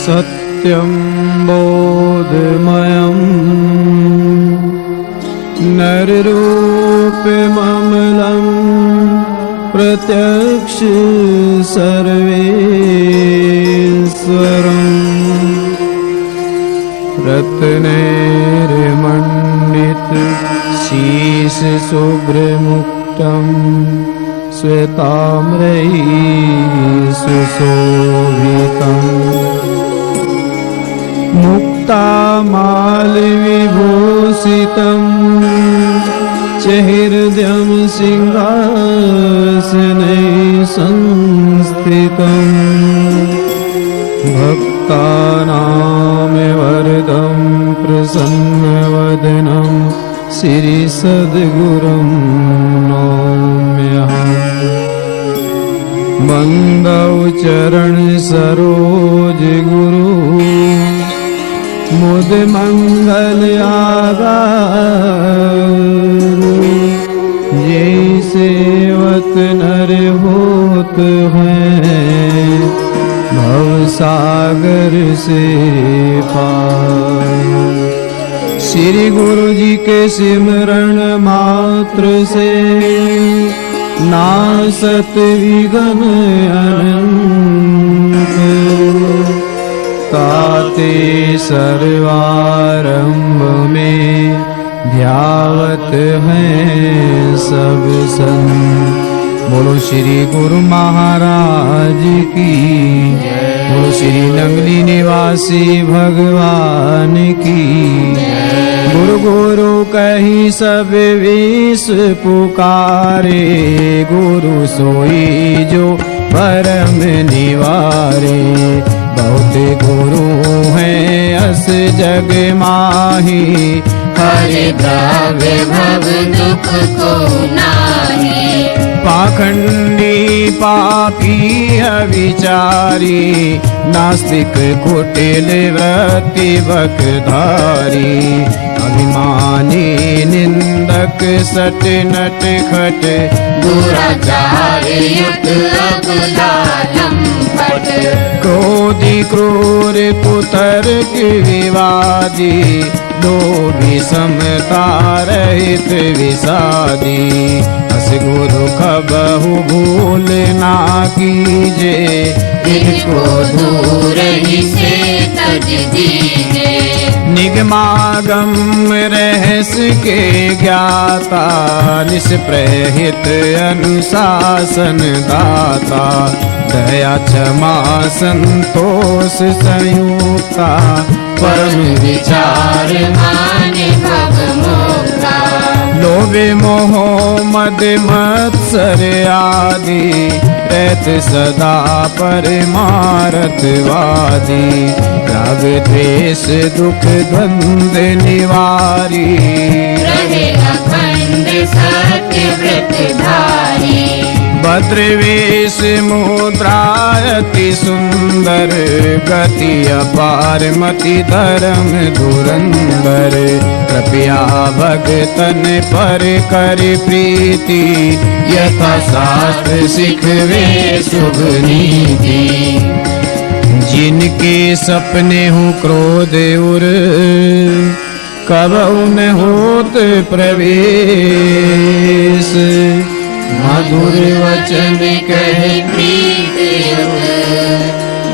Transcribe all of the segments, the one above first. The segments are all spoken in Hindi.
सत्यं बोधमयं नररूपममलं प्रत्यक्ष सर्वेश्वरम् रत्नैर्मण्डित शीश शुभ्रमुक्तं श्वेताम्रैः सुशोभितम् मुक्तामाल्यविभूषितं च हृदयं सिंहासने संस्थितम् भक्तानां वरदं प्रसन्नवदनं श्रीसद्गुरुं नौम्यहम् वन्दौ चरण सरोज गुरु मुद मंगल आगारू ये सेवत नर होत हैं भव सागर से पार। श्री गुरु जी के सिमरण मात्र से नासत विघ्न अनंत ताते सर्वारंभ में ध्यावत हैं सब संत। बोलो श्री गुरु महाराज की, बोलो श्री नंगली निवासी भगवान की। गुरु गुरु कही सब विष पुकारे, गुरु सोई जो परम निवारे। बहुत गुरु हैं अस जग माही, हरि द्रव्य भव दुख को नाही। पाखंडी पापी अविचारी, नास्तिक कुटिल वृत्ति बकधारी। अभिमानी निंदक सट नट खट, दुराचार युक्त अबुलालम पट। क्रोधी क्रूर कुतर्क विवादी, लोभी समता रहित विषादी। अस गुरु कबहु भूल ना कीजे, इनको दूर ही से तज दीजे। निगमागम रहस्य के ज्ञाता, निष्प्रहित अनुशासन दाता। दया क्षमा संतोष संयुक्ता, परम विचार माने भव मुक्ता। लोभ मोह मद मत्सर आदि, रहत सदा परमार्थवादी। राग द्वेष दुख द्वंद निवारी, रहे अखंड सत्य व्रत धारी। भद्रवेश मुद्रा अति सुंदर, गति अपार मति धर्म धुरंधर। कृपया भगतन पर कर प्रीति, यथा शास्त्र सिखवे शुभ नीति। जिनके सपने हो क्रोध उर, कबहु न होत प्रवेश। मधुर वचन कहे प्रीत युत,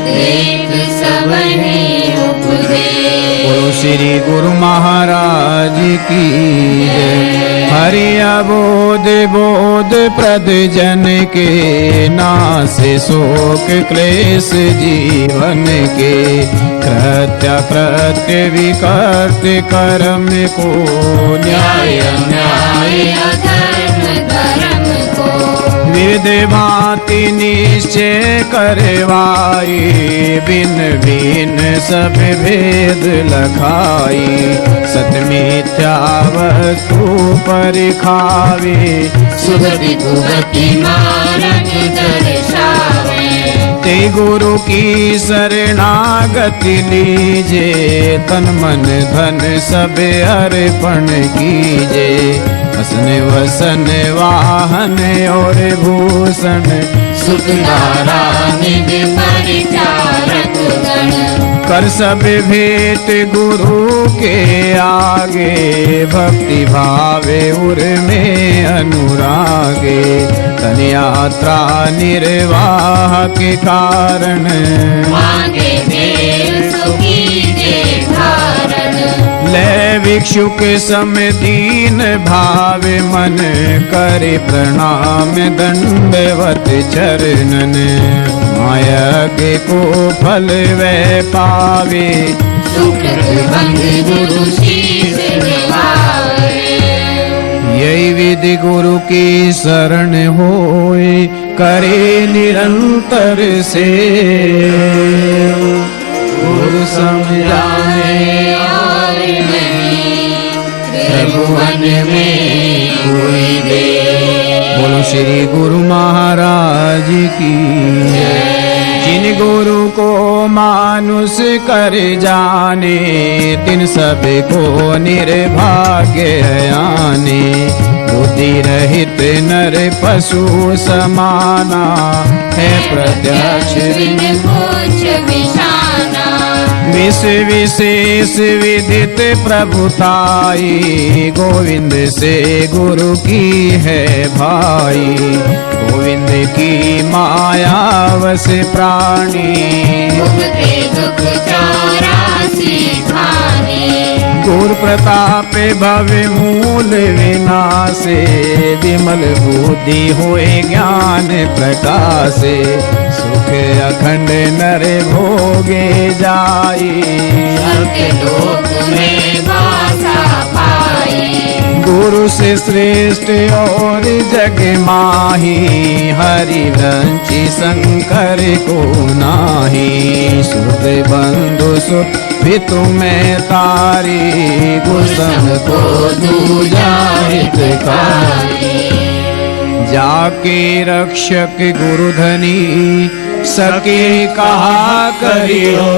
देख सबने उपदेश। बोलो श्री गुरु महाराज की जय। हरि अबोध बोध प्रद जन के, नासे शोक क्लेश जीवन के। कृत्य कृत्य विकर्त कर्म को, न्याय न्याय अधर्म धर्म को। विध भांति निश्चय करवाई, बिन बिन सब भेद लखाई। सत मिथ्या वस्तु परिखावे, सुगति कुगति मार्ग दर्शावे। ते गुरु की शरणागति लीजे, तन मन धन सब अर्पण कीजे। असन वसन वाहन और भूषण, सुखदारा निधि परिचारक गण। कर सब भेंट गुरु के आगे, भक्ति भावे उर में अनुरागे। तन यात्रा निर्वाह के कारण, मांगे देव सुखीजे धारण। ले भिक्षुक सम दीन भावे, मन करे प्रणाम दंडवत चरणन। मायज्ञ को फल वह पावे, सुकृतबंध गुरु शीश निभावे। यही विधि गुरु की शरण होए, करे निरंतर से। गुरु समझाए और नहीं, त्रिभुवन में कोई दे। बोलो श्री गुरु महाराज की। जिन गुरु को मानुष कर जाने, तिन सब को निर्भाग्य आने। बुद्धि रहित नर पशु समाना, है प्रत्यक्ष बिन पूछ बिशाना। विष विशेष विदित प्रभुताई, गोविंद से गुरु की है भाई। गोविंद की माया वस प्राणी, भुगते दुख 84 खाने। गुर प्रताप भव्य मूल विनाशे, विमल बुद्धि होए ज्ञान प्रकाशे। सुख अखंड नर भोगे जाई, लोक में वासा पाई। गुरु से श्रेष्ठ और जग माही, हरि वंशी शंकर को नाही। सुत बंधु सुत भी तुम्हें तारी, गुरसंग को दूजा हितकारी। जाके रक्षक गुरु धनी, सके कहा करियो।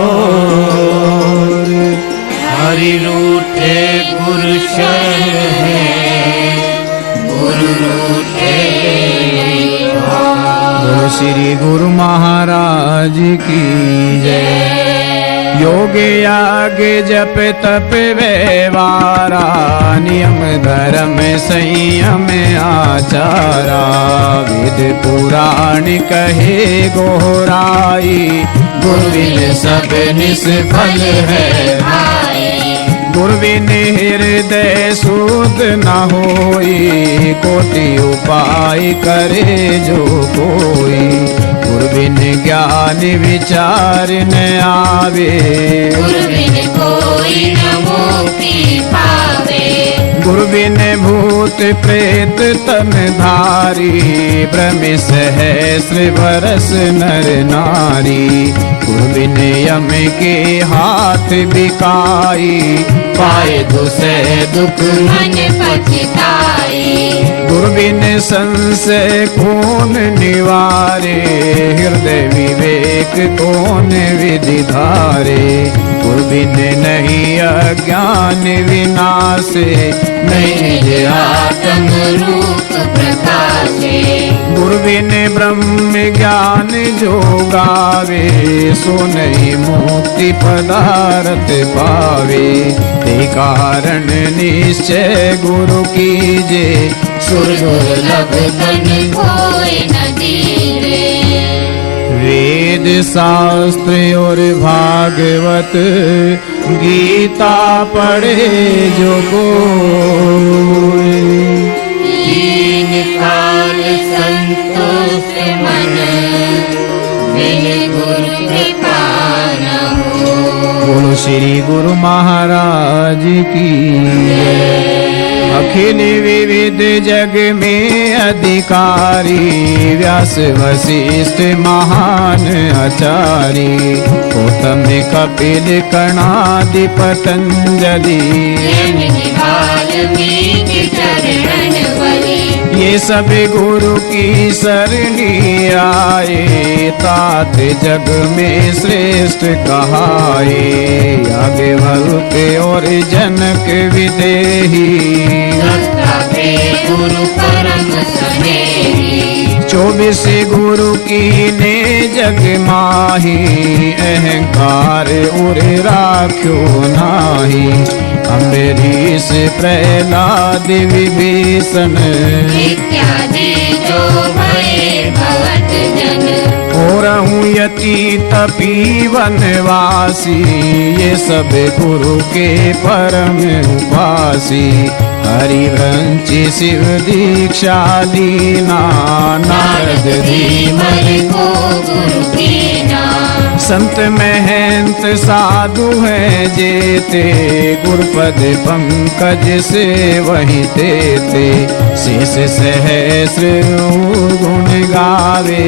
हरि रूठे गुरु शरण है, गुरु रूठे। बोलो श्री गुरु महाराज की जय। योग याग जप तप व्यवहारा, नियम धर्म संयम आचारा। वेद पुराण कहे गोहराई, गुरु बिन सब निष्फल है भाई। गुरु बिन हृदय सूद न होई, कोटि उपाय करे जो कोई। गुरु बिन ज्ञान विचार न आवे, गुरु बिन कोई न मुक्ति पावे। गुरु बिन भूत प्रेत तन धारी, ब्रह्म सहस्र बरस नर नारी। गुरु बिन यम के हाथ बिकाई, पाए दुसे दुख मन पछताई। गुरु बिन संशय कौन निवारे, हृदय विवेक कौन विधि धारे। गुरु बिन नहीं अज्ञान विनाशे, नहीं निज आत्म रूप प्रकाशे। गुरु बिन ब्रह्म ज्ञान जो गावे, सो नहीं मुक्ति पदार्थ पावे। ते कारण निश्चय गुरु कीजे, सुर दुर्लभ धन कोई न दीवे। वेद शास्त्र और भागवत गीता पढ़े जो कोई। दीन काल संतोष मन, बिन गुरु कृपा न हो। बोलो श्री गुरु महाराज की जय। अखिल विविध जग में अधिकारी, व्यास वशिष्ठ महान आचारी। गौतम कपिल कणादि पतंजलि, वाल्मीकि चरण बलि। ये सब गुरु की सरणी आए, तात जग में श्रेष्ठ कहाए। याज्ञवल्क और जनक विदेही, गुरु परम स्नेही। से गुरु की ने जग माही, अहंकार उर राख्यो नाही। अम्बरीश प्रहलाद विभीषण इत्यादि जो भये भवत जन। और यति तपी वनवासी, ये सब गुरु के परम उपासी। हरिवंश शिव दीक्षा लीना, नारद धीमर को गुरु कीना। संत महंत साधु है जेते, गुरुपद पंकज से वही देते। शेष सहस्र गुण गावे,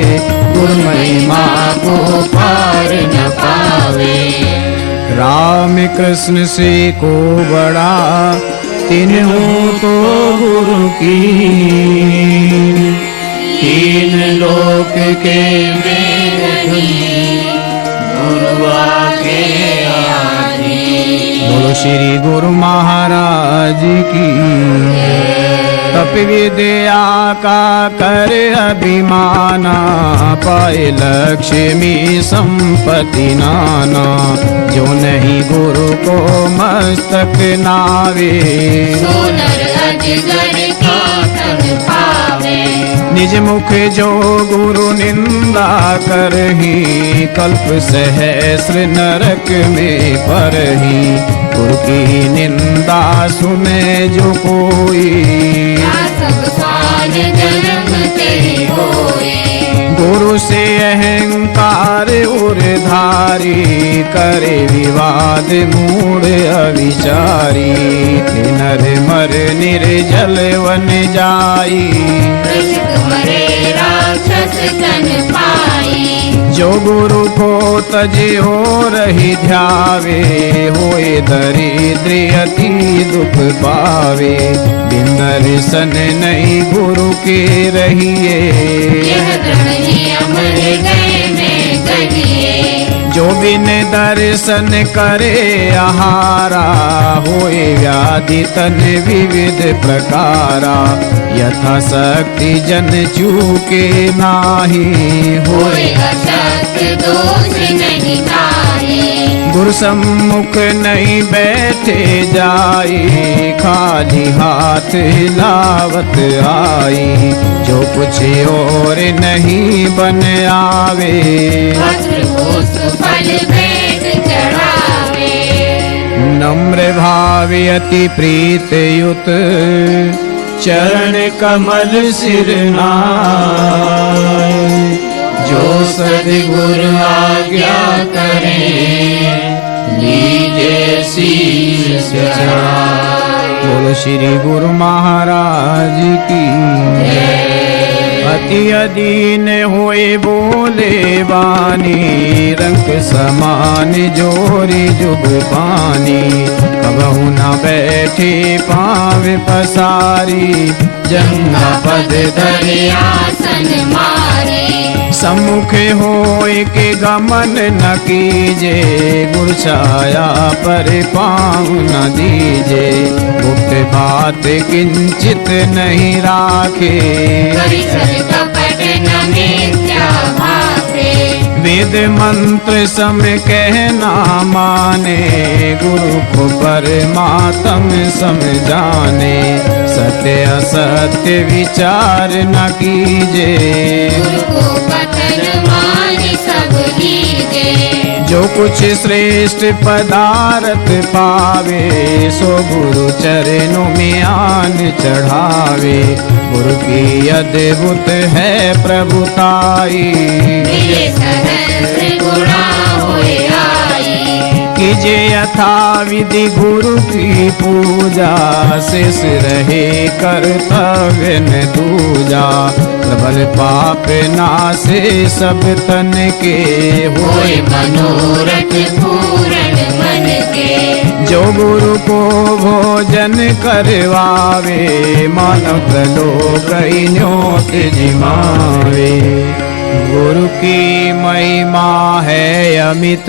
गुरु महिमा को पार न पावे। राम कृष्ण से को बड़ा, तिन्हों तो गुरु की। तीन लोक के मेघनी, गुरु आके आदि। बोलो श्री गुरु महाराज की। तप विद्या का कर अभिमाना, पाए लक्ष्मी संपत्ति नाना। जो नहीं गुरु को मस्तक नावे, सोनर अजगर खातन पावे। निज मुख जो गुरु निंदा करही, कल्प सहस्र नरक में परही। गुरु की निंदा सुने जो कोई, गुरु से अहंकार उर्धारी। करे विवाद मूढ़ अविचारी, थे नर मर निर्जल वन जाई। मरे राक्षस तन पाई। जो गुरु को तजियो रही ध्यावे, होए दरिद्र अति दुख पावे। बिन दर्शन नहीं गुरु के रहिए, यह दृढ़ नियम हृदय में गढ़िए। जो बिन दर्शन करे आहारा, होए व्याधि तन विविध प्रकारा। यथा शक्ति जन चूके नाही, होए असक्त दोष नहीं ताही। गुरु सम्मुख नहीं बैठे जाई, खाली हाथ हिलावत आई। जो कुछ और नहीं बन आवे, वस्त्र पुष्प फल भेंट चढ़ावे। नम्र भाव अति प्रीत युत, चरण कमल सिर नाय। जो सद्गुरु आज्ञा करे, लीजे शीश झुकाए। बोलो श्री गुरु महाराज की। अति अधीन होए बोले बानी, रंग समान जोरी जुग पानी। कबहु न बैठे पाँव पसारी, जंगा पद धरे आसन मारे। सम्मुख होए के गमन न कीजे, गुरु छाया पर पाँव न दीजे। गुप्त बात किंचित नहीं राखे, परिसर कपट न मिथ्या भावे। वेद मंत्र सम कहना माने, गुरु को परमात्म समझाने। सत्य असत्य विचार न कीजे, गुरु को कथन मान सब लीजे। जो कुछ श्रेष्ठ पदार्थ पावे, सो गुरु चरणों में आन चढ़ावे। गुरु की अद्भुत है प्रभुताई, मिले सहस्र गुणा होए आई। कीजे यथा विधि गुरु की पूजा, शेष रहे कर्तव्य न दूजा। प्रबल पाप नासे सब तन के, होए मनोरथ पूर्ण मन के। जो गुरु को भोजन करवावे, मानव लोक न्योत जिमावे। गुरु की महिमा है अमित,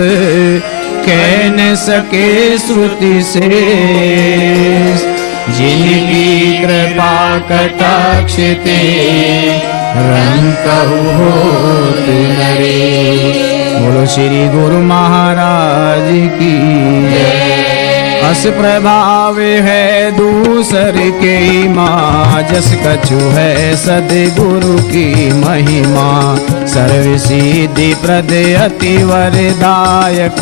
कह न सके श्रुति से। जिनकी कृपा कटाक्ष ते रंकहु होत नरेश। बोलो श्री गुरु महाराज की अस प्रभाव है दूसर के माँ, जस कछु है सदगुरु की महिमा। सर्व सिद्धि प्रद अति वरदायक,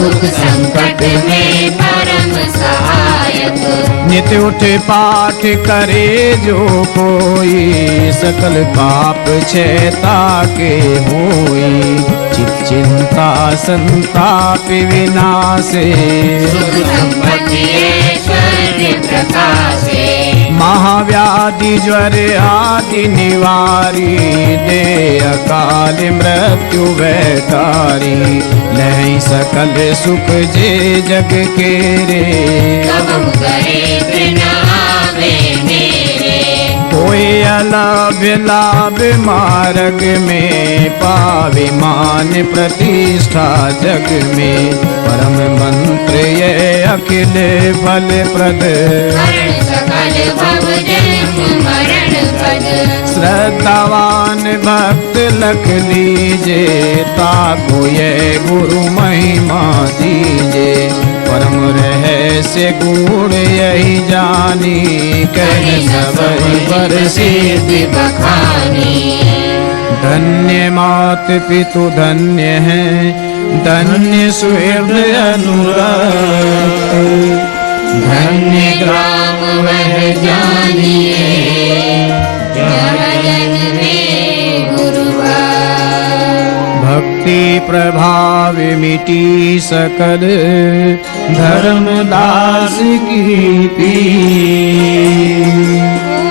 दुख संकट में परम सहायक। नित्य उठ पाठ करे जो कोई, सकल पाप क्षयता के होई। चित चिंता संताप विनाशे, सुख संपत्ति ऐश्वर्य प्रकाशे। महाव्याधि ज्वर आदि निवारी, दे अकाल मृत्यु बैठारी। नहीं सकल सुख जे जग के रे, कबहु करे बिना आवे मेरे। कोई अलाभ लाभ मार्ग में, पावे मान प्रतिष्ठा जग में। परम मंत्र ये अखिल फल प्रद, हरण सकल भव जन्म मरण पद। श्रद्धावान भक्त लख लीजे, ताको ये गुरु महिमा दीजे। परम रहस्य गुण यही जानी, कह सबई पर सिद्धि बखानी। धन्य मात पितु धन्य है, धन्य सुहृद अनुराग। धन्य ग्राम वह जानिए, जन में गुरुवार। भक्ति प्रभाव मिटी सकल, धर्मदास की पीर।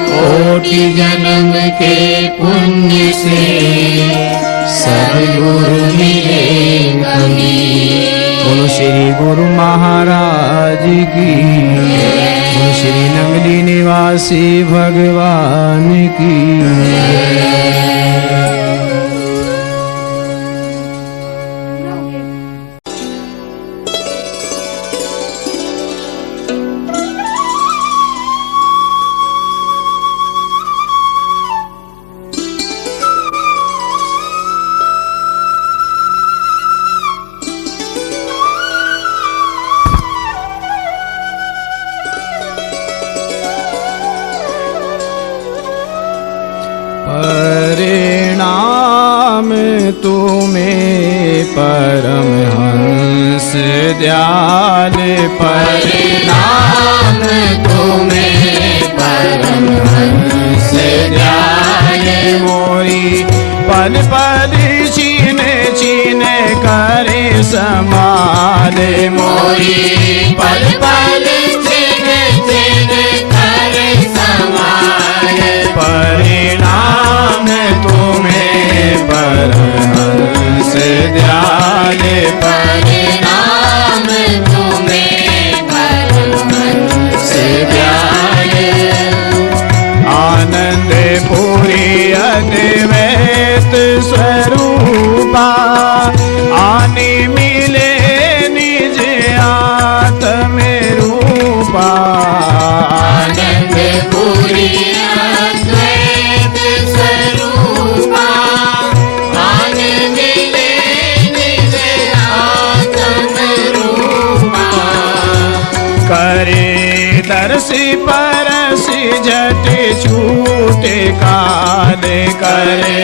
कोटि जन्म के पुण्य से, सद्गुरु मिले कबीर। बोलो श्री गुरु महाराज की, बोलो श्री नंगली निवासी भगवान की। परिणाम तुम्हें परमहंस दयाल, परिणाम तुम्हें परमहंस दयाल। मोरी पल पल छीन छीन करे संभाल, मोरी पल पल छीन छीन करे संभाल। परिणाम तुम्हें परमहंस दयाल, परिणाम तुम्हें परमहंस दयाल। आनंद पूरी अद्वैत स्वरूपा, आने मिले निज आत्म रूपा। आनंद पूरी अद्वैत स्वरूपा, आने मिले निज आत्म रूपा। करे दर्श परस झट छूटे काल, करे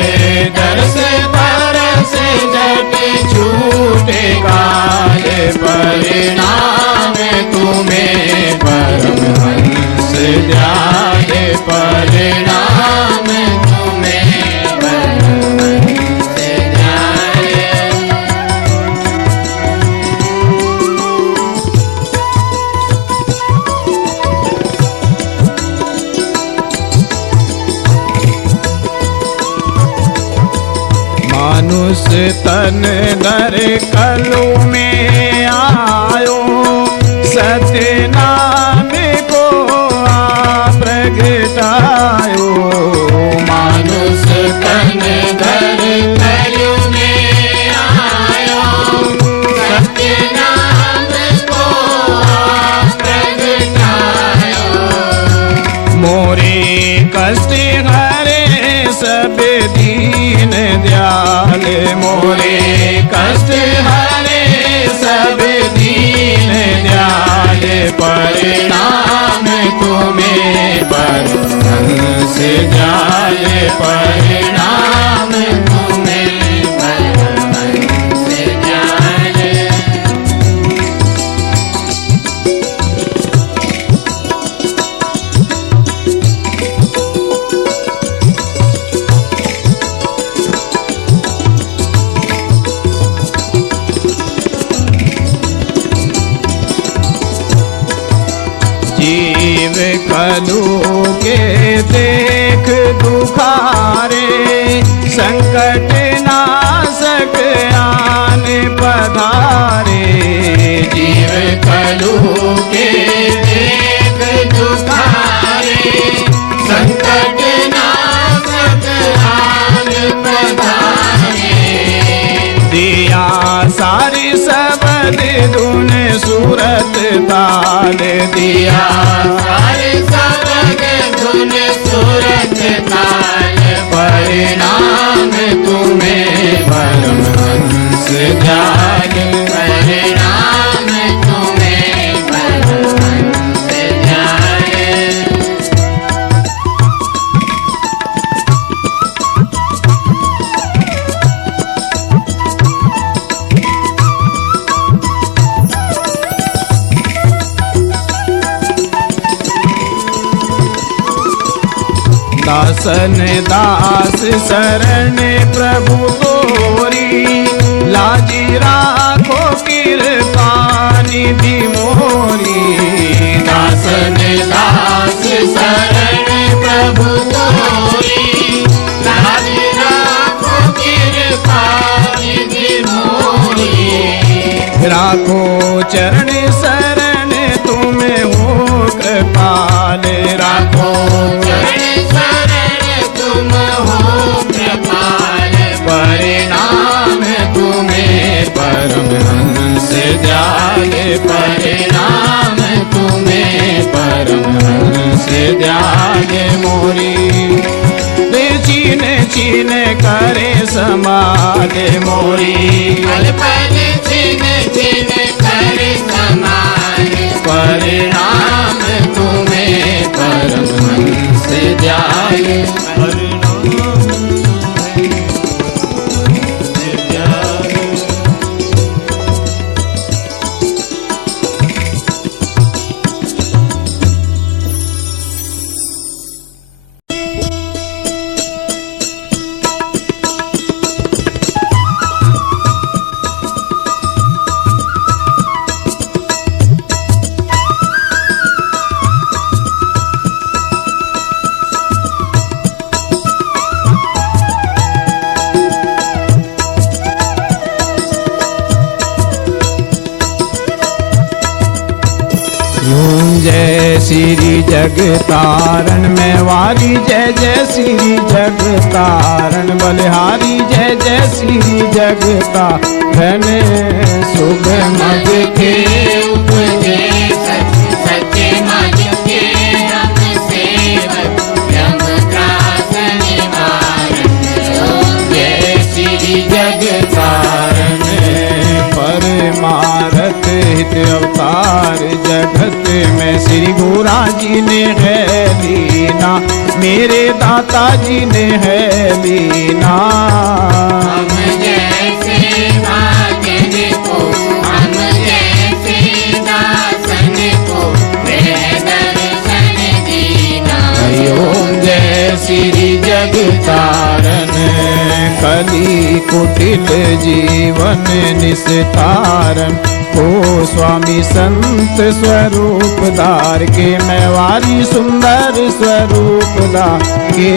दर्श परस झट छूटे काल। परिणाम तुम्हें परमहंस दयाल, परिणाम तुम्हें परमहंस दयाल। मानुष तन दर कलु में आयो, सत्य नाम को आप प्रगटायो। मानुष तन दर कलु में आयो, सत्य नाम को आप प्रगटायो। कलू के देख दुखारे, संकट नाशक आन पधारे। जीव कलू के देख दुखारे, संकट नाशक आन पधारे। दिया सारी सबद धुन सूरत ताल, दिया सारे सबद धुन सूरत ताल। परिणाम तुम्हें परमहंस ध्यान, परिणाम तुम्हें परमहंस ध्यान। दासन दास शरण प्रभु तोरी, लाजी राखो कृपा निधि मोरी। दासन दास शरण प्रभु तोरी, लाज राखो कृपा निधि मोरी। राखो चरण शरण तुम्हें हो कृपाल, राखो चरण शरण तुम हो कृपाल। परिणाम तुम्हें परमहंस ध्यान, परिणाम तुम्हें परमहंस ध्यान मोरी। छीन छीन करे समाल मोरी, पल पल छिन छिन कर समान। परिणाम तुम्हें परमहंस ध्यान। जय श्री जगतारण मेवारी, जय जय श्री जगतारण बलिहारी, जय जय श्री जगतारण। शुभ मग के उपजे सच्चे मज के हम सेवक, यम त्रास निवारण। जय श्री जगतारण परमारथ हित अवतार, जगत में श्री गुरा जी ने है लीना, मेरे दाता जी ने है लीना। हम जैसे भाजन को, हम जैसे दासन को, वह दर्शन दीना। हरि ओम जय श्री जगतारण, कली कुटिल जीवन निस्तारण। ओ स्वामी संत स्वरूप धार के, मेवारी सुंदर स्वरूप धार के।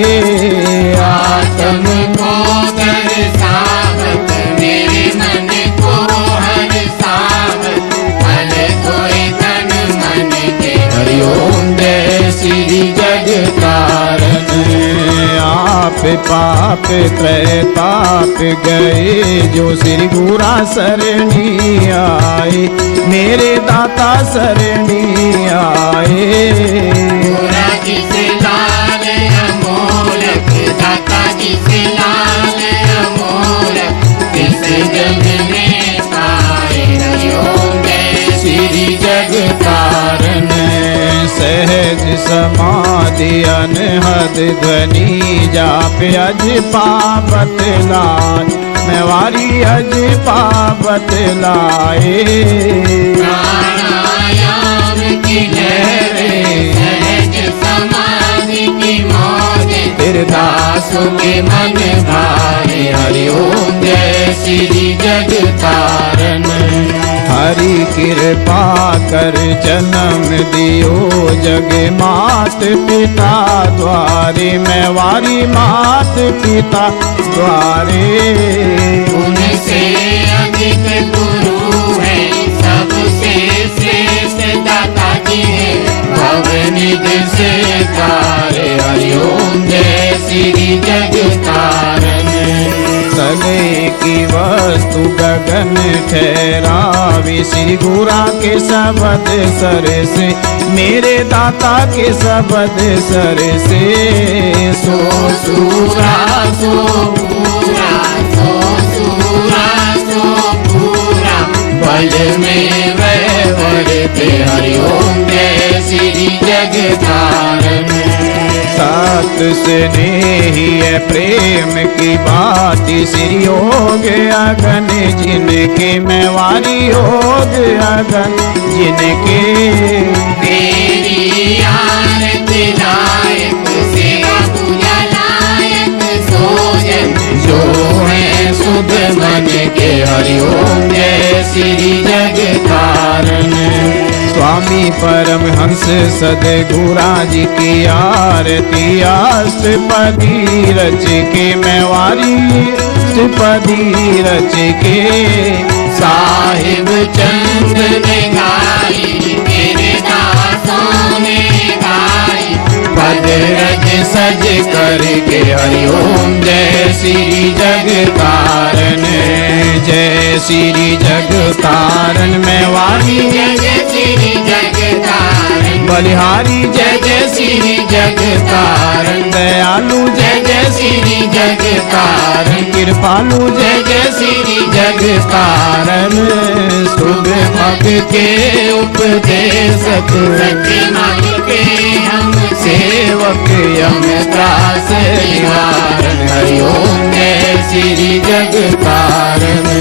आत्म को दर्शावत, मेरे मन को हर्षावत। फल कोई तन मन के। हरि ओम जय श्री जगतारण। आप पाप त्रैताप गए, जो श्री गुरा सरणी आए, मेरे दाता सरणी आए। गुरा जी से लाल अमोलक, दाता जी से लाल अमोलक, इस जग में पाए। हरि ओम जय श्री जगतारण सहज समाधि अनहद ध्वनि जाप अज पावत लाए, मेवारी अज पावत लाए। प्राणायाम की लहरें, सहज समाधि की मौज, फिर दासों के मन भाए। हरि ओम जय श्री जगतारण। हरि कृपा कर जन्म दियो जग मात पिता द्वारे, मैं वारी मात पिता द्वारे। उनसे अधिक गुरु है, सबसे श्रेष्ठ दाता जी है, भवनिधि से तारे। हरिओम जय श्री जगतारण। सगे की वस्तु गगन ठहरावे, श्री गुरा के शब्द सर से, मेरे दाता के शब्द सर से। सो सूरा सो पूरा, सो सूरा सो पूरा, बल में वह वर्ते। हरिओम जय श्री जगतारण। सात स्नेही है प्रेम की बात, श्री योग अगन जिनके, मैं वारी योग अगन जिनके। तेरी आरती लायक, सेवा पूजा लायक, सोजन जो है सुध मन के। हरिओम जय श्री जगतारण। स्वामी परमहंस सदगुरा जी की आरती अष्टपदी रच के, मैं वारी अष्टपदी रच के। साहिब चंद ने गाई, मेरे दासों ने गाई, पद रज सज करके। हरिओम जय श्री जगतारण, जय श्री जगतारण। मैं वारी जय श्री जगतारण। बलिहारी जय जय श्री जगतारण। दयालु जय जय श्री जगतारण। कृपालु जय जय श्री जगतारण। शुभ मग के उपदेशक, सत्य मार्ग के हम सेवक यम त्रास निवारण। हरिओम जय श्री जगतारण।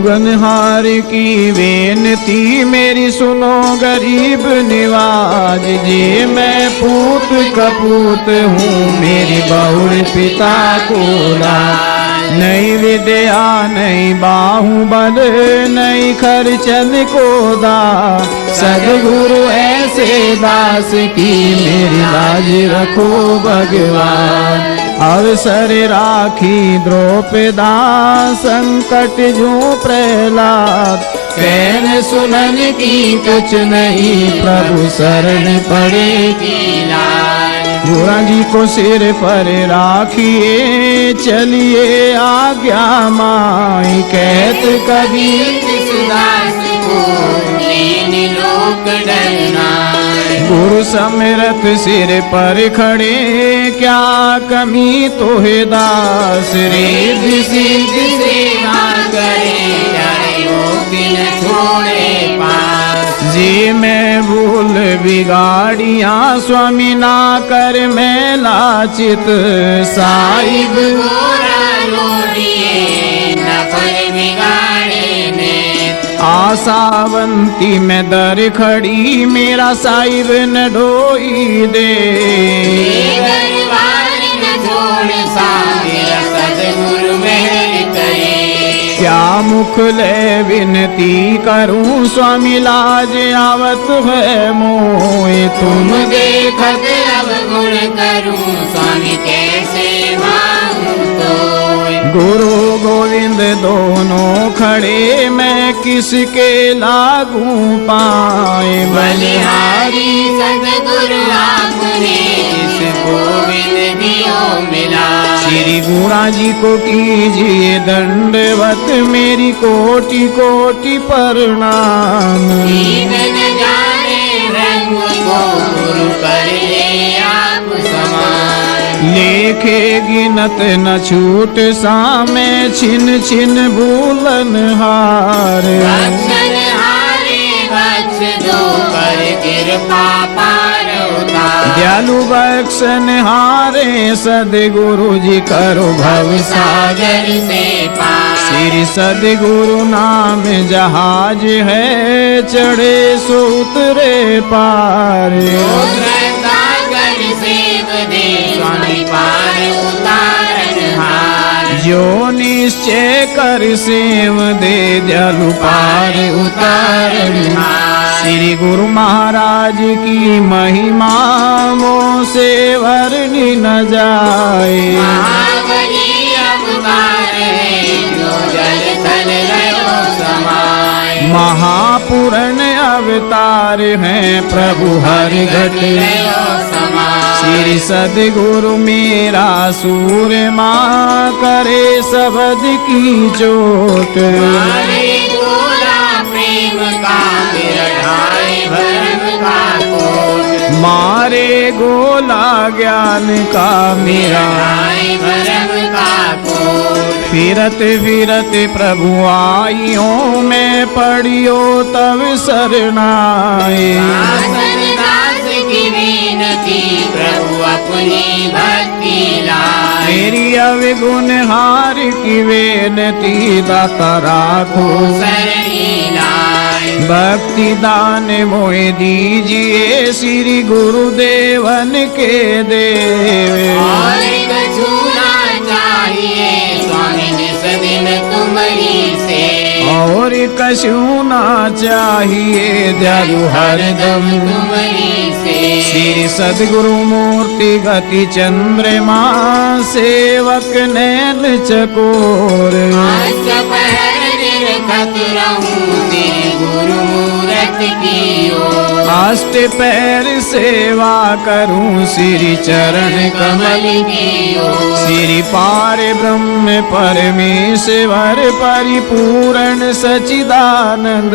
गगनहार की बेनती मेरी सुनो गरीब निवाज जी, मैं पूत कपूत हूँ, मेरी बहुर पिता को लाज। नहीं विद्या नहीं बाहुबल, नहीं खर्चन को दा, सदगुरु ऐसे दास की मेरी लाज रखो भगवान। अवसर राखी द्रौपदा, संकट जो प्रहलाद, कहन सुनन की कुछ नहीं, प्रभु शरण पड़ेगी लाज। गुरा जी को सिर पर राखिए, चलिए आज्ञा माई, कहत कबीर सुदास को दीन लोक डरना। गुरु समरथ सिर पर खड़े, क्या कमी तो है दास रे। सिद्ध सेवा करे, न छोड़े पास। जी मैं भूल बिगाड़िया, स्वामी ना कर मैं लाचित, साहिब गोरा लोड़िए, न कर बिगाड़े ने। आशावंती में दर खड़ी, मेरा साहिब न ढोई दे। न छोड़ साहिब सदगुरु महल करे। क्या मुख ले विनती करूं, स्वामी लाज आवत है मोए। तुम देखत अब गुण करूं, स्वामी कैसे मांगूं तोय। गुरु गोविंद दोनों खड़े, मैं किसके लागू पाए। बलिहारी सदगुरु आपने, इस गोविंद दियो मिला। श्री गुरा जी को कीजिए दंडवत, मेरी कोटि कोटि प्रणाम। न जाने रंग को गुरु कर ले आप समान। लेखे गिनत न छूट सामे, छिन छिन भूलन हार। बख्शन हारे बख्श दो, पर कृपा पार उतार। दयालु बख्शन हारे सदगुरु जी करो भव सागर से पार। श्री सदगुरु नाम जहाज है, चढ़े सो उतरे पार। सागर से बदे, स्वामी पार उतारन जो निश्चय कर सेव दे दयालु पार उतारण। श्री गुरु महाराज की महिमा वो से वर्णि न जाए। महाबली अवतार है जो जल थल रहो समाए। महापुरण अवतार हैं प्रभु हर घट रहो समाए। श्री सदगुरु मेरा सूरमा करे शब्द की चोट। मारे गोला प्रेम का बिरढ़ाए भरम का कोट। मारे गोला ज्ञान का मेरा बिरढ़ाए भरम का कोट। फिरत फिरत प्रभु आइयो मैं पढ़ियो तब शरणाए। दासन दास की विनती प्रभु अपनी भक्ति लाए। मेरी अवगुण हार की बेनती दाता राखो शरणी लाए। भक्ति दान मोहे दीजिए श्री गुरुदेवन के देवे। और कछु ना चाहिए स्वामी निस दिन तुम्हारी से। और कछु ना चाहिए दयालु हरदम तुम्हारी से। श्री सदगुरु मूर्ति गति चंद्रमा सेवक नैन चकोर। आज पहर निरखत रहूं तेरे गुरु मूरत की ओर। अष्ट पैर सेवा करूं श्री चरण कमल की ओर। श्री पार ब्रह्म परमेश्वर परिपूर्ण सचिदानंद।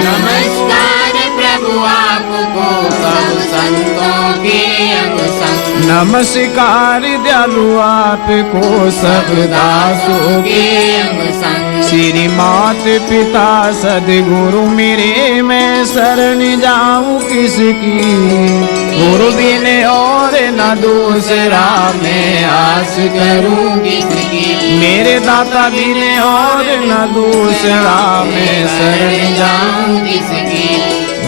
नमस्कार प्रभु आपको सब संतों के अंग संग। नमस्कार दयालु आपको सब दासों के अंग संग। श्री मात पिता सदगुरु मेरे मैं शरण जाऊं किसकी। गुरु बिन और न दूसरा मैं आस करूं किसकी। मेरे दाता बिन और न दूसरा मैं शरण जाऊं किसकी।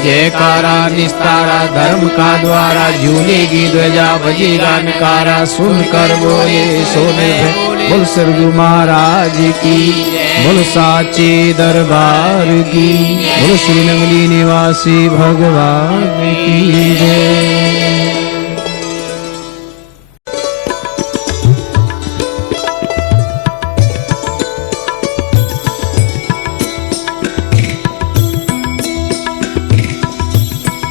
जयकारा निस्तारा धर्म का द्वारा झूलेगी ध्वजा बजेगा नकारा। सुनकर बोले सोने बोल सरगुरु महाराज की। बोल साचे दरबार की। बोल श्री नंगली निवासी भगवान की जय।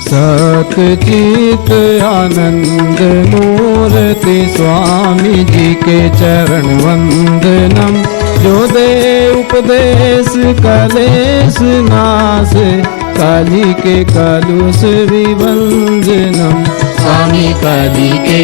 सतचित आनंद मूर्ति स्वामी जी के चरण वंदनम। जो दे उपदेश कलेश नाश काली के कलुष विवंदनम। स्वामी काली के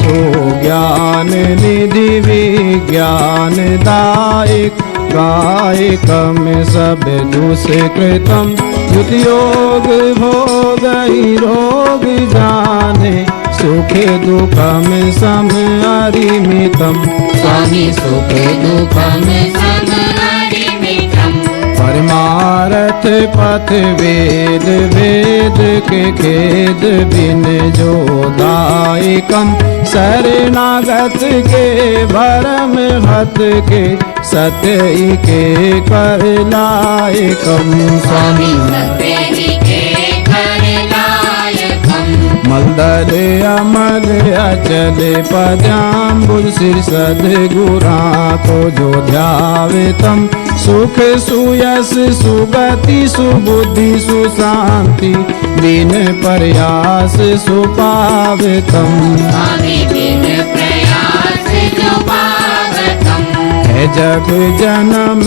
जो ज्ञान निधि विज्ञान दायक गायकम सब दुष्कृतम। युत योग भोग रोग जाने सुख दुखम सम अरिमितम। स्वामी सुख दुखम सम अरिमितम। परमारथ पथ वेद वेद के खेद बिन जो दायकम। शरणागत के भरम हत के सत्य के कर लायकम। स्वामी सत्य के कर लायकम। मलदल अमल अचल पद्यांबुज सिर सदगुरा को जो ध्यावे तम। सुख सुयस सुगति सुबुद्धि सुशांति बिन प्रयास सुपावतम। स्वामी बिन प्रयास जो पावतम। है जग जन्म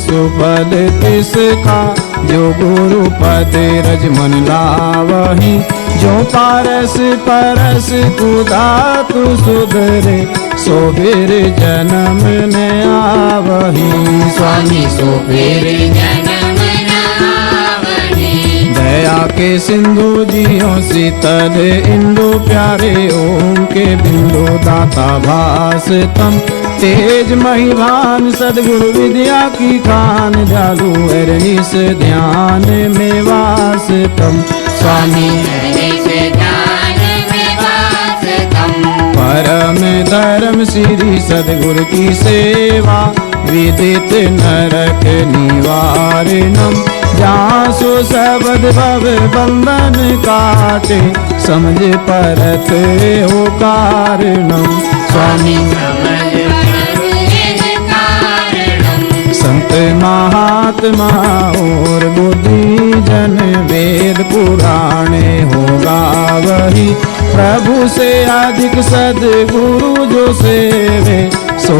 सुफल तिसका जो गुरु पद रज मन लावही। जो पारस परस कुदा तु सुधरे सो फिर जन्म न आवही। स्वामी सो फिर जन्म न आवही। दया के सिंधु जियो शीतल इंदु प्यारे ओम के बिंदु दाता भास तम। तेज महिभान सदगुरु विद्या की खान जालू अरनिस ध्यान में वास तम। स्वामी अरनिस ध्यान में वास तम। परम धर्म श्री सदगुरु की सेवा विदित नरक निवारणम जासो सबद भव बंधन काटे समझ परत हो कारणम स्वामी संत महात्मा और बुद्धि जन वेद पुराणे होगा वही प्रभु से अधिक सदगुरु जो सेवे सो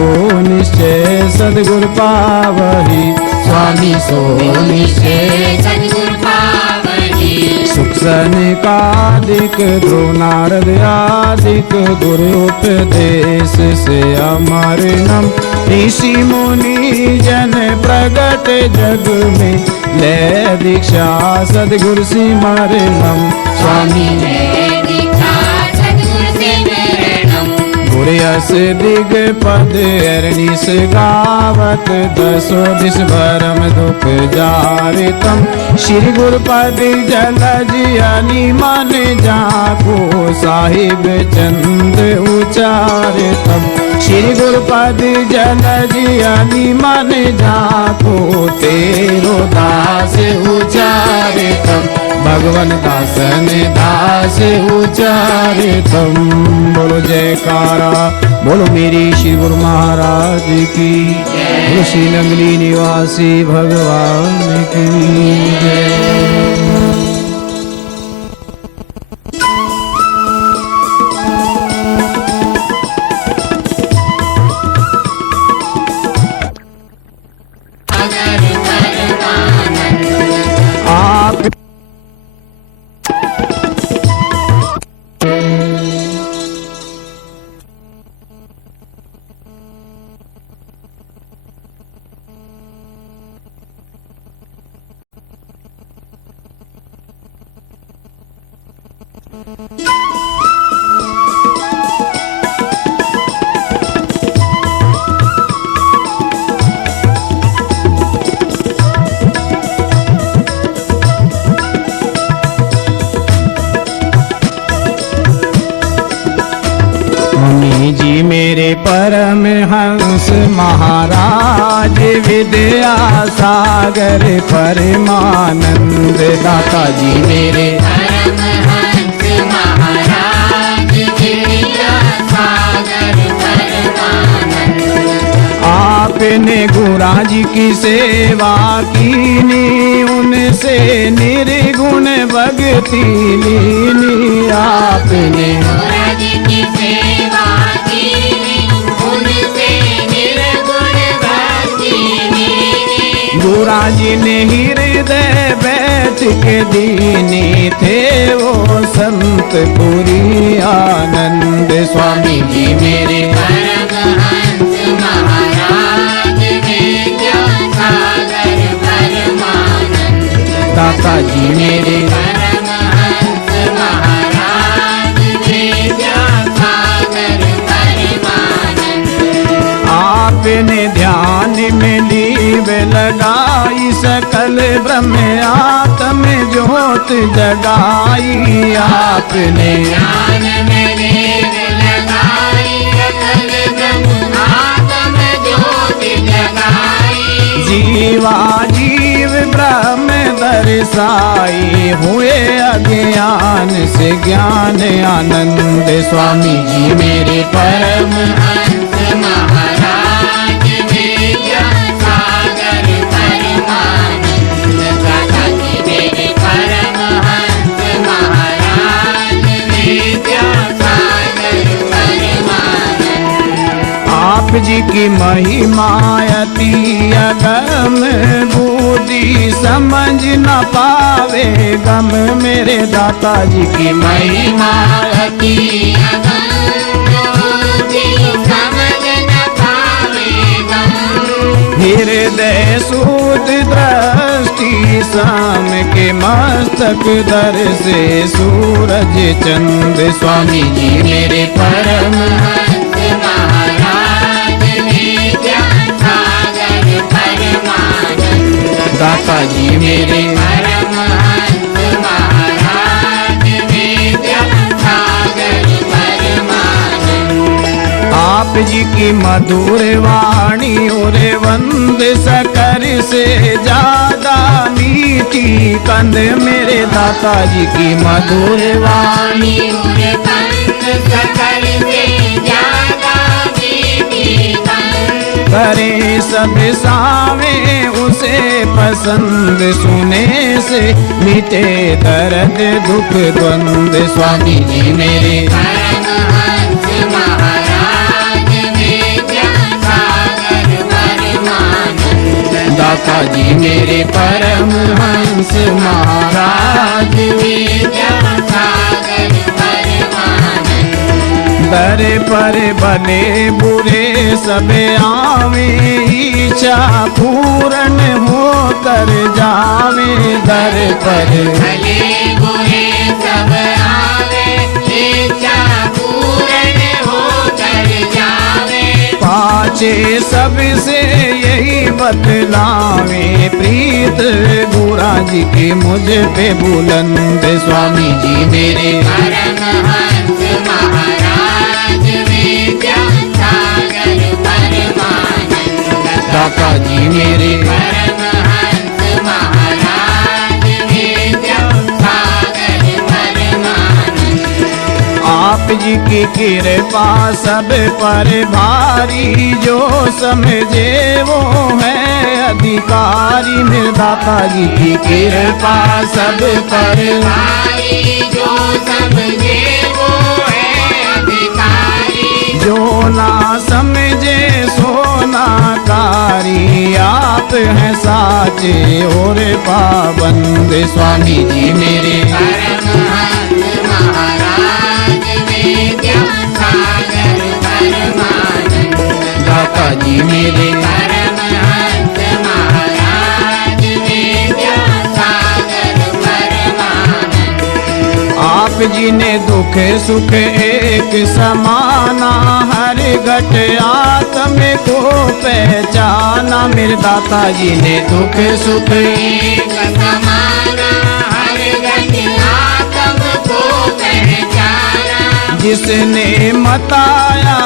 निश्चय सदगुरु पावही स्वामी सो निश्चय सद्गुरु पावही सुख सनिकादिक ध्रुव नारद आदिक गुरु उपदेश से अमरणम ऋषि मुनि जन प्रगट जग में ले दीक्षा सदगुरु सिमरणम स्वामी गुरयस दिग पद अरनिस गावत दसो दिस भरम दुख जारितम श्री गुरुपद जल जियानी मन जाको साहिब चंद उचारितम श्री गुरुपद जल जियानी मन जाको तेरो दास उचारितम भगवन दासन दास उचारितम बोलो जयकारा बोलो मेरी श्री गुरु महाराज की बोलो श्री नंगली निवासी भगवान की जय। मम्मी जी मेरे परम हंस महाराज विद्या सागर परमानंद दाता जी मेरे परमहंस महाराज विद्या सागर परमानंद आपने गुरा जी की सेवा कीनी उनसे निर्गुण भक्ति लीनी आपने गुरुजी की सेवा कीनी उनसे निर्गुण भक्ति लीनी गुरा जी ने हृदय बैठ के दीनी थे वो संत पूरी आनंद स्वामी जी मेरे परमहंस महाराज विद्या सागर परमानंद दाता जी मेरे परमहंस महाराज विद्या सागर परमानंद आपने ध्यान में लीव लगाई सकल ब्रह्म आत्म ज्योत जगाई आपने ज्ञान में देव लगाई सकल ब्रह्म आत्म ज्योति जगाई जीवा जीव ब्रह्म दर्शाई हुए अज्ञान से ज्ञान आनंद स्वामी जी मेरे परम हंस महाराज विद्या सागर परमानंद दाता जी मेरे परमहंस महाराज विद्या सागर परमानंद आप जी की महिमा अति अगम बूढ़ी समझ न पावे गम मेरे दाता जी की महिमा अति हृदय सूद दृष्टि शाम के मस्तक दर से सूरज चंद स्वामी जी मेरे परम हंस महाराज विद्या सागर परमानंद दाता जी मेरे परमहंस महाराज विद्या सागर परमानंद आप जी की मधुर वाणी और वंद सकर से ज्यादा मीठी कंद मेरे दाता जी की मधुर वाणी और बंद सकर से ज्यादा मीठी कंद। करे सब सावे उसे पसंद सुने से मिटे दर्द दुख द्वंद स्वामी जी मेरे परमहंस महाराज विद्या सागर परमानंद। दाता जी मेरे परमहंस महाराज विद्या सागर परमानंद। दर पर भले बुरे सब आवे इच्छा पूर्ण होकर जावे दर पर भले बुरे सब आवे इच्छा पूर्ण होकर जावे। पाचे सबसे यही बतलावे प्रीत बुरा जी की मुझ पे बुलंद स्वामी जी मेरे परमहंस महाराज विद्या सागर परमानंद। दाता जी मेरे परमहंस महाराज विद्या सागर परमानंद। आप जी की कृपा सब पर भारी जो समझे वो है अधिकारी मेरे दाता जी की कृपा सब पर भारी जो समझे वो है अधिकारी। जो ना समझे सोना कारी आप हैं साचे और पाबंद स्वामी जी मेरे परमहंस महाराज विद्या सागर परमानंद। दाता जी मेरे परमहंस महाराज विद्या सागर परमानंद। आप जी ने दुख सुख एक समाना हर घट आत्म को पहचाना मेरे दाता जी ने दुख सुख एक समाना हर घट आत्म को पहचाना। जिसने मताया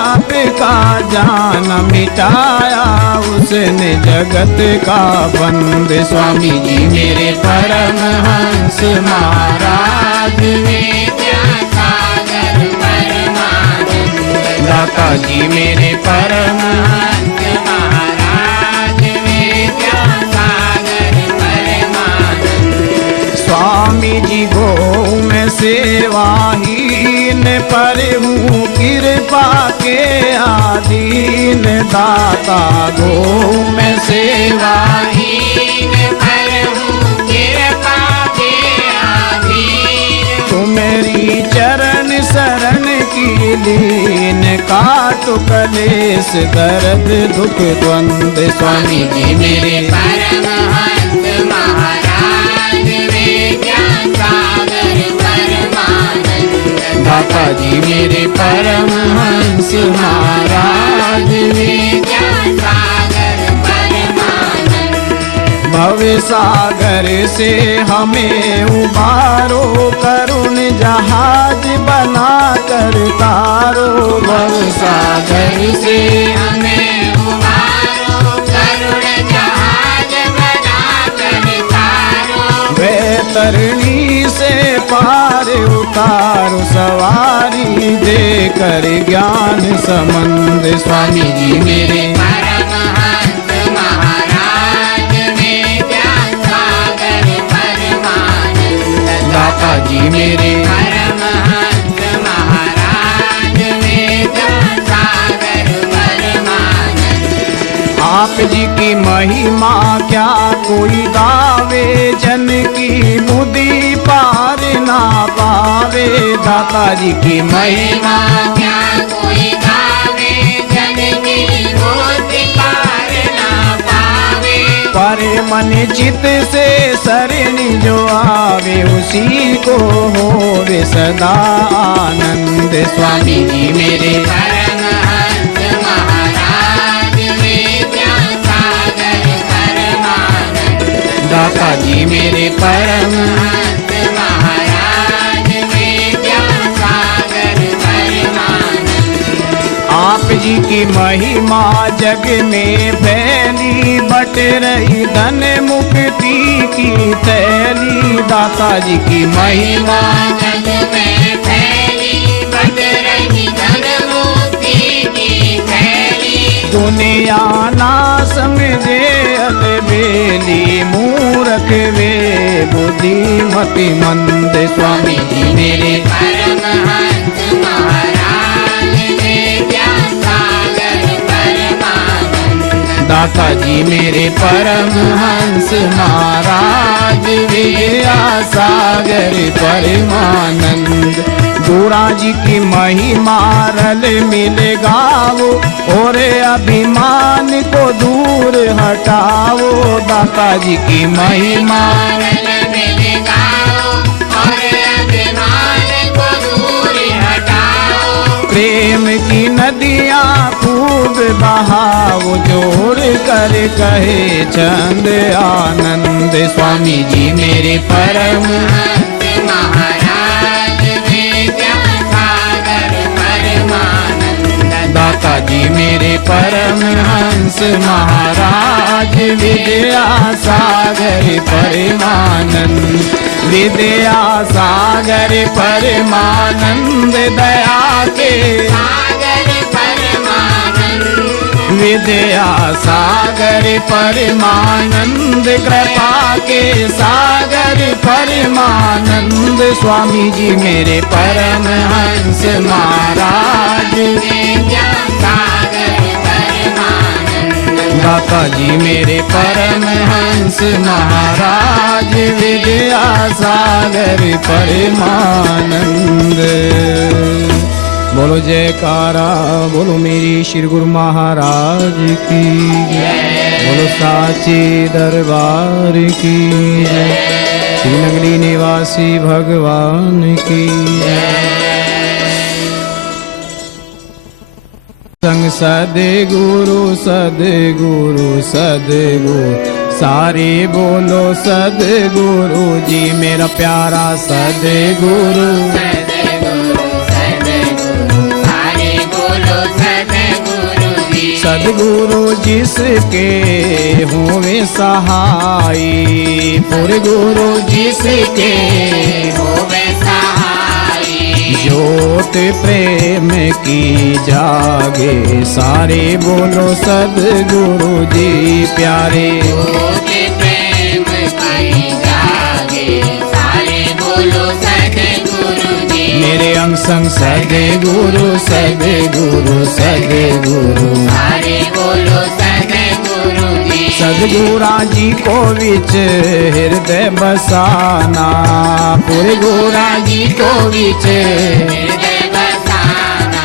का जान मिटाया उसने जगत का बंद स्वामी जी मेरे परमहंस महाराज विद्या सागर परमानंद। दाता जी मेरे परमहंस महाराज विद्या सागर परमानंद। स्वामी जी गो मैं सेवाहीन पर हूँ कृपा के आधीन दाता गो मैं सेवाहीन पर हूँ कृपा के आधीन। तुम्हारी चरण शरण की लीन काटो कलेश दर्द दुख द्वंद स्वामी जी मेरे परमहंस महाराज विद्या सागर परमानंद। दाता जी मेरे परमहंस महाराज विद्या सागर परमानंद। भव सागर से हमें उबारो करुण जहाज बना कर तारो भव सागर से हमें उबारो करुण जहाज बना कर तारो। वैतरणी से पार उतारो सवारी दे कर ज्ञान संबंध स्वामी जी मेरे परमहंस महाराज विद्या सागर परमानंद। दाता जी मेरे परमहंस महाराज विद्या सागर परमानंद। आप जी की महिमा क्या कोई गावे जन की बुद्धि पार ना पावे दाता जी की महिमा क्या कोई गावे जन की बुद्धि पार ना पावे। पर मन चित से शरण जो आवे उसी को होवे सदा आनंद स्वामी जी मेरे परमहंस महाराज विद्या सागर परमानंद। दाता जी मेरे परमहंस महाराज विद्या सागर परमानंद। आप जी की महिमा जग में फैली, बट रही धन मुक्ति की थैली। दाता जी की महिमा जग में फैली, बट रही धन मुक्ति की थैली। दुनिया ना समझे अलबेली, मूर्ख वे बुद्धिमति मंद। स्वामी जी मेरे परमहंस महाराज विद्यासागर परमानंद। दाता जी मेरे परमहंस महाराज विद्यासागर परमानंद। गुरा जी की महिमा रल मिल गावो, और अभिमान को दूर हटाओ। दाता जी की महिमा रल मिल गाओ, और अभिमान को दूर हटाओ। प्रेम की नदियाँ खूब बहाओ, जोड़ कर कहे चंद आनंद। स्वामी जी मेरे परमहंस महाराज विद्यासागर परमानंद। दाता जी मेरे परमहंस महाराज विद्यासागर परमानंद। विद्यासागर परमानंद दया के सागर परमानंद। विद्यासागर परमानंद कृपा के सागर परमानंद। स्वामी जी मेरे परमहंस महाराज विद्यासागर परमानंद। दाता जी मेरे परमहंस महाराज विद्यासागर परमानंद। बोलो जयकारा, बोलो मेरी श्री गुरु महाराज की जय। बोलो साचे दरबार की जय। श्री नगरी निवासी भगवान की जय। संग सद्गुरु सद्गुरु सद्गुरु सारे बोलो सद्गुरु जी। मेरा प्यारा सद्गुरु सद्गुरु जिसके होवे सहाय, पुर गुरु जिसके होवे सहाय। ज्योत प्रेम की जागे, सारे बोलो सद्गुरु जी प्यारे। ज्योत प्रेम की जागे, सारे बोलो सद्गुरु जी। मेरे अंग संग सद्गुरु सद्गुरु सद्गुरु सारे बोलो सद्गुरु जी। सद्गुरा जी को विच हृदय बसाना, पूरे गुरा जी को विच हृदय बसाना।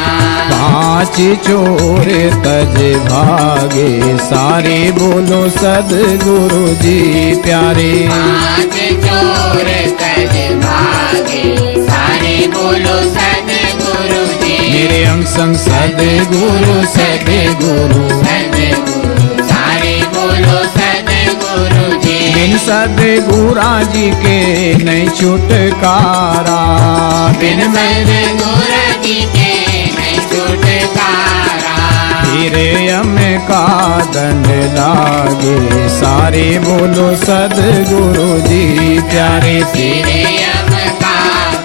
पांच चोर तज भागे, सारे बोलो सद्गुरु जी प्यारे। पांच चोर तज भागे, सारे बोलो सद्गुरु जी। मेरे अंग संग सद्गुरु सद्गुरु सद्गुरु सारे बोलो सद्गुरु जी। बिन सद्गुरा जी के नहीं छुटकारा, बिन मेरे गुरु जी के नहीं छुटकारा। फिर यम का दंड लागे, सारे बोलो सद्गुरु जी प्यारे। फिर यम का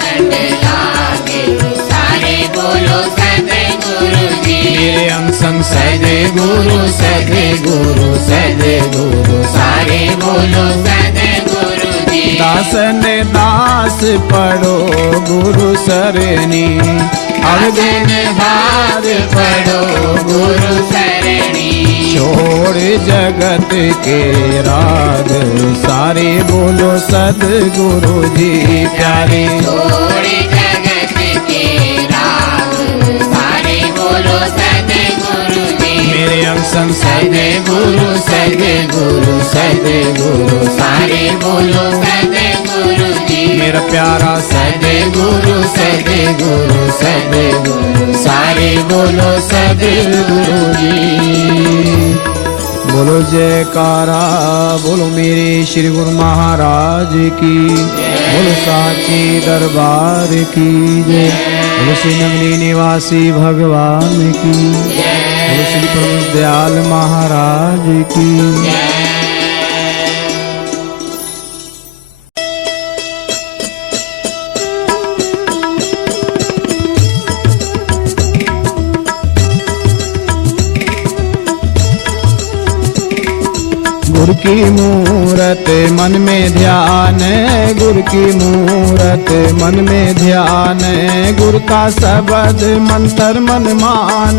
दंड लागे, सारे बोलो सद्गुरु जी। मेरे अंग संग सद्गुरु सद्गुरु सद्गुरु सारे बोलो सद्गुरु जी। दासन दास पढ़ो गुरु सरणी, अवगुण हार पढ़ो गुरु सरणी। छोड़ जगत के राग, सारे बोलो सद्गुरु जी प्यारे। छोड़ जगत के राग, सारे बोलो सद्गुरु जी। मेरे अंग संग सद्गुरु सद्गुरु सद्गुरु सारे बोलो सद्गुरु जी। मेरा प्यारा सद्गुरु सद्गुरु सद्गुरु सारे बोलो सद्गुरु जी। बोलो जयकारा बोलो मेरे श्री गुरु महाराज की, बोलो साची दरबार की जय, बोलो श्री नगरी निवासी भगवान की, बोलो श्री प्रभु दयाल महाराज की। गुरु की मूरत मन में ध्यान, गुरु की मूरत मन में ध्यान, गुरु का शब्द मंत्र मन मान,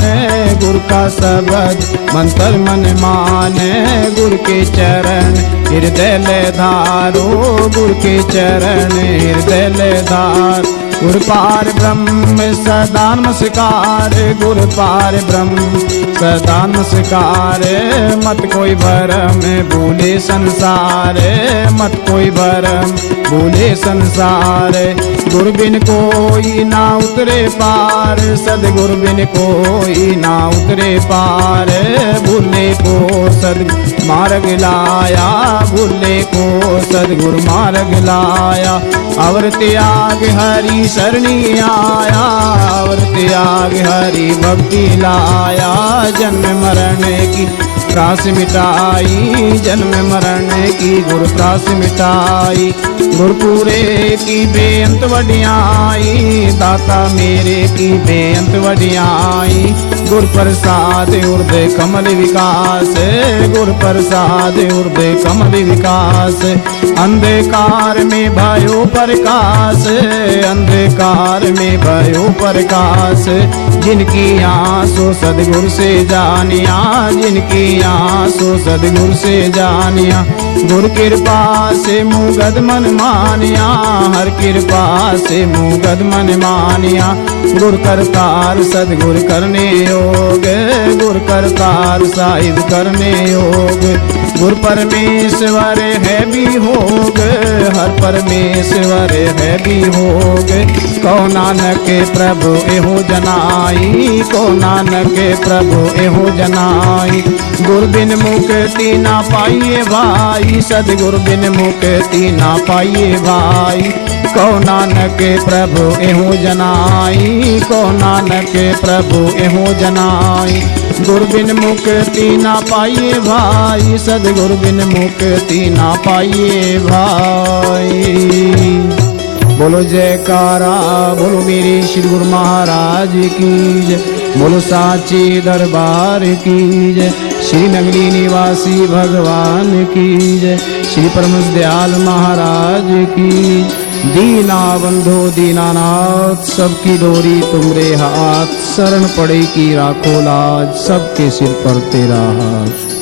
गुरु का शब्द मंत्र मन मान, गुरु के चरण हृदय ले धारो, गुरु के चरण हृदय ले धार। गुरु पार ब्रह्म सदा नमस्कार, गुरु पार ब्रह्म सदा नमस्कार, मत कोई भरम भूले संसार, मत कोई भरम भूले संसार। गुरु बिन कोई ना उतरे पार, सदगुरु बिन कोई ना उतरे पार, भूले को सद मार्ग लाया, भूले को सदगुरु मार्ग लाया। अवर त्याग हरि शरणी आया, अवर त्याग हरि भक्ति लाया, जन्म मरण की त्रास मिटाई, जन्म मरण की गुरु त्रास मिटाई। गुरपुरे की बेअंत वडियाई, दाता मेरे की बेअंत वडियाई। गुर प्रसाद उर्दे कमल विकास, गुर प्रसाद उर्दे कमल विकास। अंधकार में भयो प्रकाश, अंधकार में भयो प्रकाश। जिनकी आंसू सदगुरु से जानिया, जिनकी आंसू सदगुरु से जानिया। गुरु कृपा से मुगद मन मानिया, हर कृपा से मुगद मन मानिया। गुरु करतार सदगुरु करने योग, गुरु करतार साहिब करने योग। गुरु परमेश्वर है भी होग, हर परमेश्वर है भी होग। को नानक प्रभु एहो जनाई, को नानक प्रभु एहो जनाई। गुरु बिन मुक्ति ना पाइए भाई, सदगुरु बिन मुक्ति ना पाइए भाई। को नानक प्रभु एहो जनाई, को नानक प्रभु एहो जनाई। गुरु बिन मुक्ति ना पाइए भाई, सदगुरु बिन मुक्ति ना पाइए भाई। बोलो जयकारा बोलो मेरे श्री गुरु महाराज की जय, बोलो साची दरबार की जय, श्री नगरी निवासी भगवान की जय, श्री परम दयाल महाराज की। दीना बंधो दीनानाथ सबकी डोरी तुमरे हाथ, शरण पड़े की राखो लाज, सबके सिर पर तेरा हाथ।